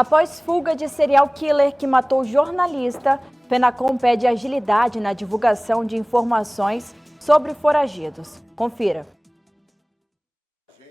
Após fuga de serial killer que matou jornalista, Fenacom pede agilidade na divulgação de informações sobre foragidos. Confira.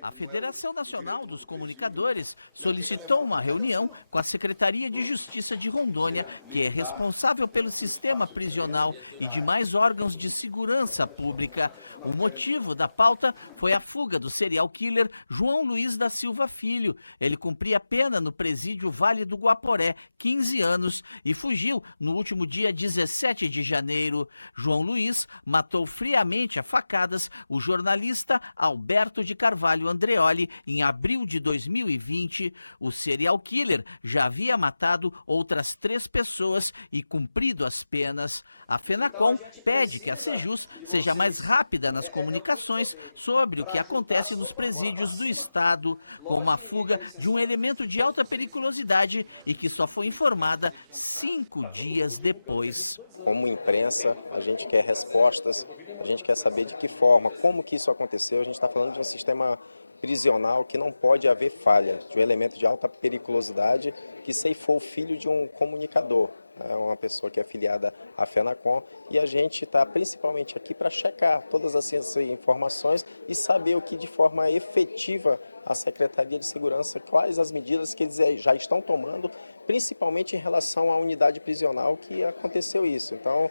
A Federação Nacional dos Comunicadores solicitou uma reunião com a Secretaria de Justiça de Rondônia, que é responsável pelo sistema prisional e demais órgãos de segurança pública. O motivo da pauta foi a fuga do serial killer João Luiz da Silva Filho. Ele cumpria pena no presídio Vale do Guaporé, 15 anos, e fugiu no último dia 17 de janeiro. João Luiz matou friamente a facadas o jornalista Alberto de Carvalho Andreoli em abril de 2020. O serial killer já havia matado outras 3 pessoas e cumprido as penas. A Fenacom pede que a Sejus seja mais rápida nas comunicações sobre o que acontece nos presídios do estado, como a fuga de um elemento de alta periculosidade e que só foi informada 5 dias depois. Como imprensa, a gente quer respostas, a gente quer saber de que forma, como que isso aconteceu. A gente está falando de um sistema prisional que não pode haver falha, de um elemento de alta periculosidade que ceifou o filho de um comunicador, uma pessoa que é afiliada à Fenacom, e a gente está principalmente aqui para checar todas essas informações e saber o que de forma efetiva a Secretaria de Segurança, quais as medidas que eles já estão tomando, principalmente em relação à unidade prisional que aconteceu isso. Então,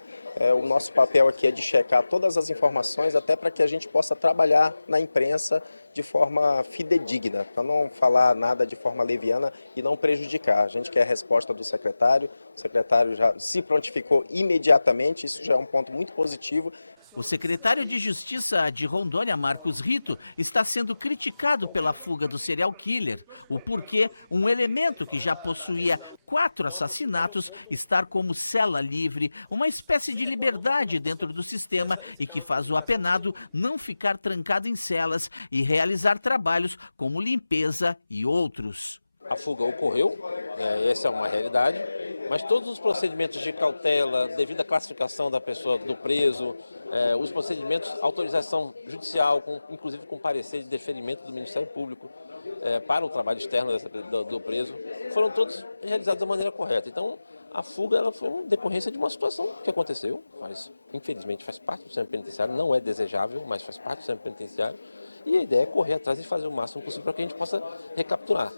o nosso papel aqui é de checar todas as informações, até para que a gente possa trabalhar na imprensa de forma fidedigna, para não falar nada de forma leviana e não prejudicar. A gente quer a resposta do secretário, o secretário já se prontificou imediatamente, isso já é um ponto muito positivo. O secretário de Justiça de Rondônia, Marcos Rito, está sendo criticado pela fuga do serial killer. O porquê um elemento que já possuía 4 assassinatos estar como cela livre, uma espécie de liberdade dentro do sistema e que faz o apenado não ficar trancado em celas e realizar trabalhos como limpeza e outros. A fuga ocorreu, essa é uma realidade, mas todos os procedimentos de cautela, devido à classificação da pessoa, do preso, os procedimentos, autorização judicial, inclusive com parecer de deferimento do Ministério Público para o trabalho externo do preso, foram todos realizados da maneira correta. Então, a fuga ela foi uma decorrência de uma situação que aconteceu, infelizmente faz parte do sistema penitenciário, não é desejável, mas faz parte do sistema penitenciário. E a ideia é correr atrás e fazer o máximo possível para que a gente possa recapturar.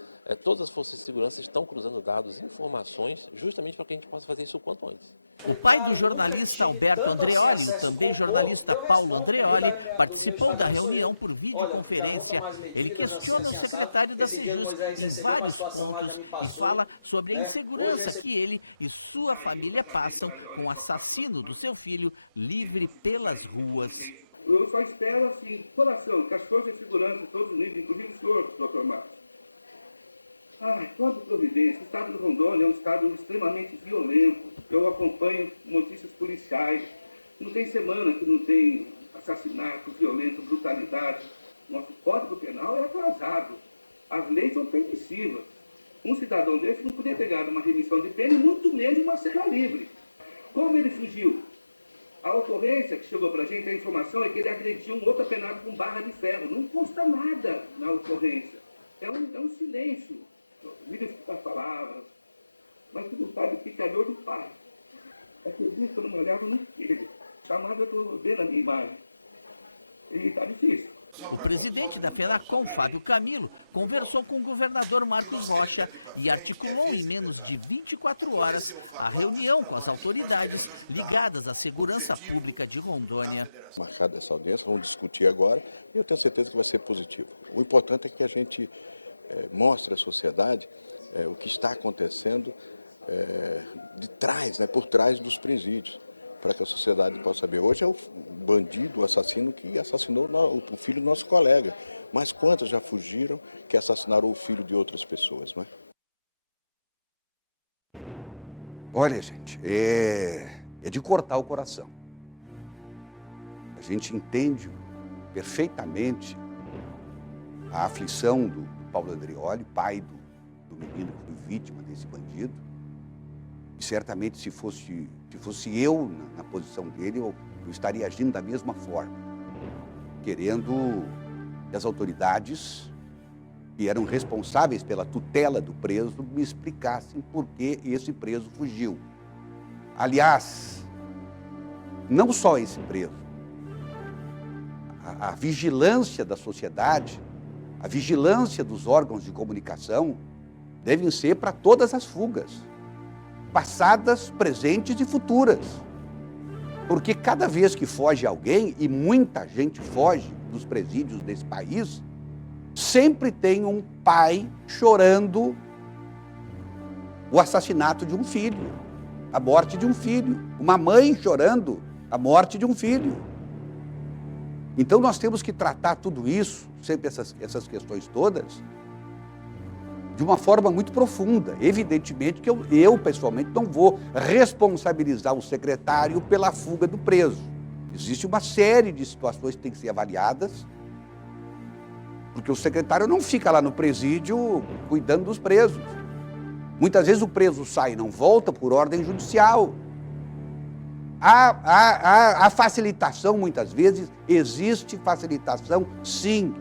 Todas as forças de segurança estão cruzando dados, informações, justamente para que a gente possa fazer isso o quanto antes. O pai do jornalista Alberto Andreoli, o também jornalista Paulo Andreoli, participou da reunião por videoconferência. Ele questiona o secretário da Sejus em vários pontos e fala sobre a insegurança que ele e sua família passam com o assassino do seu filho livre pelas ruas. Eu só espero, assim, coração, que as forças de segurança, todos unidos, inclusive o senhor, doutor Marcos. Toda providência. O estado de Rondônia é um estado extremamente violento. Eu acompanho notícias policiais. Não tem semana que não tem assassinato, violência, brutalidade. Nosso Código Penal é atrasado. As leis são permissivas. Um cidadão desse não podia pegar uma remissão de pena e muito menos uma cela livre. Como ele fugiu? A ocorrência que chegou para a gente, a informação é que ele agrediu um outro apenado com barra de ferro. Não consta nada na ocorrência. É um silêncio. Me desculpa as palavras, mas tu não sabe o que é dor do pai. Acredito que eu não me olhava no espelho. Chamada eu ver na minha imagem. E está difícil. O presidente da Fenacom, Fábio Camilo, conversou com o governador Marcos Rocha e articulou em menos de 24 horas a reunião com as autoridades ligadas à segurança pública de Rondônia. Marcada essa audiência, vamos discutir agora e eu tenho certeza que vai ser positivo. O importante é que a gente mostre à sociedade o que está acontecendo por trás dos presídios, para que a sociedade possa saber. Hoje é o bandido, o assassino que assassinou o filho do nosso colega, mas quantos já fugiram que assassinaram o filho de outras pessoas, não é? Olha, gente, é de cortar o coração. A gente entende perfeitamente a aflição do Paulo Andreoli, pai do menino que foi vítima desse bandido. E certamente se fosse eu na posição dele, eu estaria agindo da mesma forma, querendo que as autoridades que eram responsáveis pela tutela do preso, me explicassem por que esse preso fugiu. Aliás, não só esse preso, a vigilância da sociedade, a vigilância dos órgãos de comunicação devem ser para todas as fugas, passadas, presentes e futuras. Porque cada vez que foge alguém, e muita gente foge dos presídios desse país, sempre tem um pai chorando o assassinato de um filho, a morte de um filho, uma mãe chorando a morte de um filho. Então nós temos que tratar tudo isso, sempre essas questões todas, de uma forma muito profunda. Evidentemente que eu pessoalmente não vou responsabilizar o secretário pela fuga do preso. Existe uma série de situações que têm que ser avaliadas, porque o secretário não fica lá no presídio cuidando dos presos. Muitas vezes o preso sai e não volta por ordem judicial. Há facilitação, muitas vezes, existe facilitação, sim.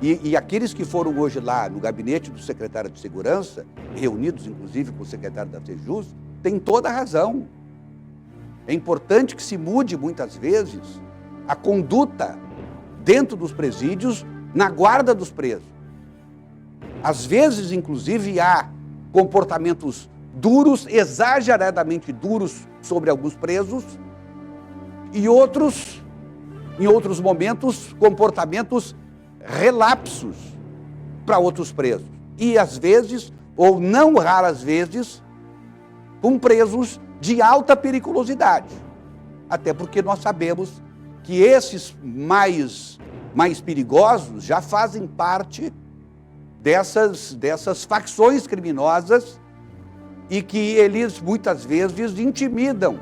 E aqueles que foram hoje lá no gabinete do secretário de Segurança, reunidos inclusive com o secretário da Sejus, têm toda a razão. É importante que se mude, muitas vezes, a conduta dentro dos presídios, na guarda dos presos. Às vezes, inclusive, há comportamentos duros, exageradamente duros sobre alguns presos, e outros, em outros momentos, comportamentos relapsos para outros presos. E às vezes, ou não raras vezes, com presos de alta periculosidade. Até porque nós sabemos que esses mais perigosos já fazem parte dessas facções criminosas e que eles muitas vezes intimidam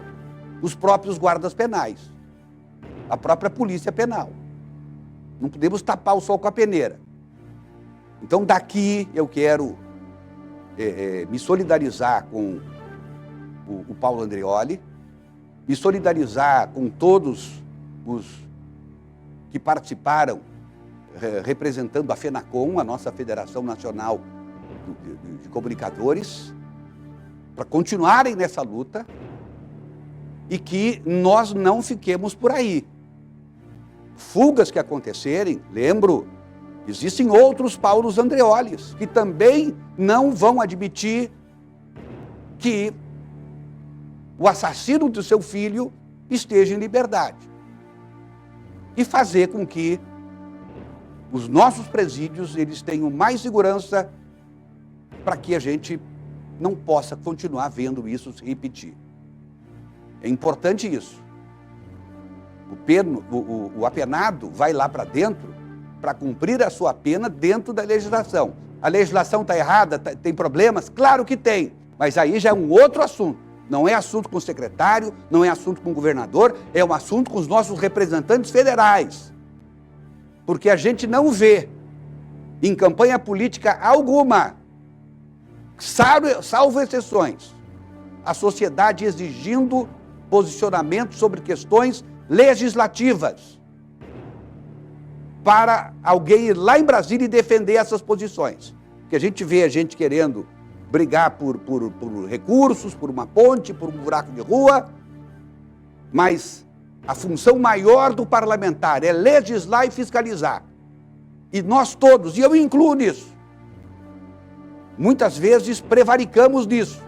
os próprios guardas penais, a própria polícia penal. Não podemos tapar o sol com a peneira. Então daqui eu quero me solidarizar com o Paulo Andreoli, me solidarizar com todos os que participaram representando a FENACOM, a nossa Federação Nacional de Comunicadores, para continuarem nessa luta e que nós não fiquemos por aí. Fugas que acontecerem, lembro, existem outros Paulos Andreolis que também não vão admitir que o assassino do seu filho esteja em liberdade e fazer com que os nossos presídios eles tenham mais segurança para que a gente não possa continuar vendo isso se repetir. É importante isso. O apenado vai lá para dentro para cumprir a sua pena dentro da legislação. A legislação está errada, tem problemas? Claro que tem, mas aí já é um outro assunto. Não é assunto com o secretário, não é assunto com o governador, é um assunto com os nossos representantes federais. Porque a gente não vê em campanha política alguma, salvo exceções, a sociedade exigindo posicionamento sobre questões legislativas para alguém ir lá em Brasília e defender essas posições. Porque a gente vê a gente querendo brigar por recursos, por uma ponte, por um buraco de rua, mas a função maior do parlamentar é legislar e fiscalizar. E nós todos, e eu me incluo nisso, muitas vezes prevaricamos nisso.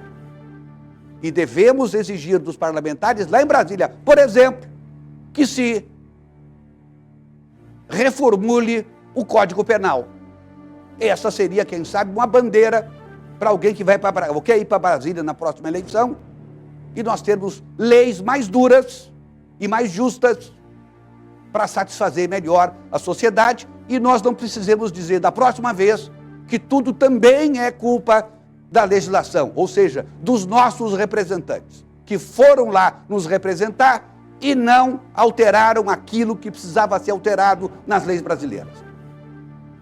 E devemos exigir dos parlamentares lá em Brasília, por exemplo, que se reformule o Código Penal. Essa seria, quem sabe, uma bandeira para alguém que quer ir para Brasília na próxima eleição e nós termos leis mais duras e mais justas para satisfazer melhor a sociedade e nós não precisemos dizer da próxima vez que tudo também é culpa da legislação, ou seja, dos nossos representantes, que foram lá nos representar e não alteraram aquilo que precisava ser alterado nas leis brasileiras.